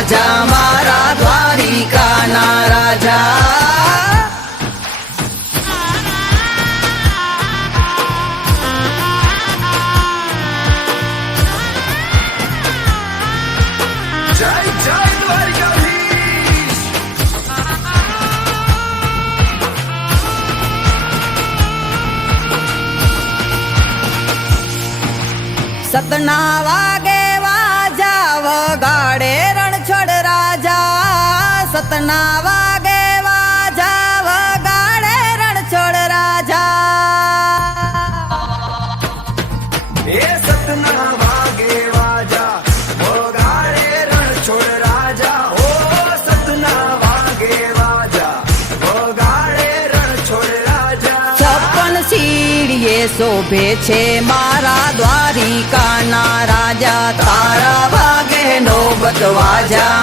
વાજા મારા દ્વારિકાના રાજા. સતના વાગે સતના વાગે વાજા વગાડે રણછોડ રાજા. એ સતના વાગે વાજા વગાડે રણછોડ રાજા ઓ સતના વાગે વાજા વગાડે રણછોડ રાજા. છપ્પન સીડીએ શોભે છે મારા દ્વારિકાના રાજા તારા વાગે નોબત વાજા